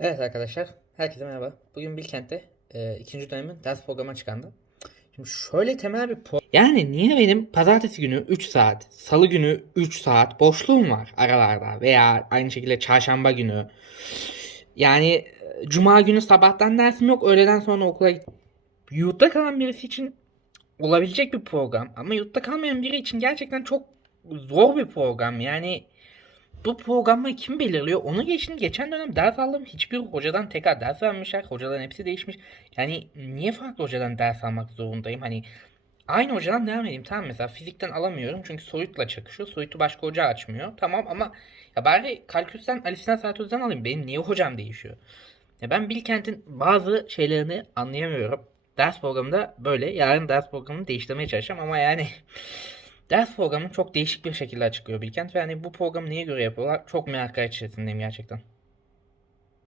Evet arkadaşlar, herkese merhaba. Bugün Bilkent'te e, ikinci dönemin ders programı açıklandı. Şimdi şöyle temel bir pro- Yani niye benim pazartesi günü 3 saat, salı günü 3 saat boşluğum var aralarda veya aynı şekilde çarşamba günü. Yani e, cuma günü sabahtan dersim yok, öğleden sonra okula git. Yurtta kalan birisi için olabilecek bir program ama yurtta kalmayan biri için gerçekten çok zor bir program. Yani bu programı kim belirliyor? Onu geçin. Geçen dönem ders aldım. Hiçbir hocadan tekrar ders vermişler. Hocaların hepsi değişmiş. Yani niye farklı hocadan ders almak zorundayım? Hani aynı hocadan devam edeyim. Tamam mesela fizikten alamıyorum. Çünkü soyutla çakışıyor. Soyutu başka hoca açmıyor. Tamam ama ya bari kalkülüsten Ali Sinan Sertöz'den alayım. Benim niye hocam değişiyor? Ya ben Bilkent'in bazı şeylerini anlayamıyorum. Ders programında böyle. Yarın ders programını değiştirmeye çalışacağım ama yani Ders programını çok değişik bir şekilde açıklıyor Bilkent ve hani bu programı neye göre yapıyorlar çok merak içerisindeyim gerçekten.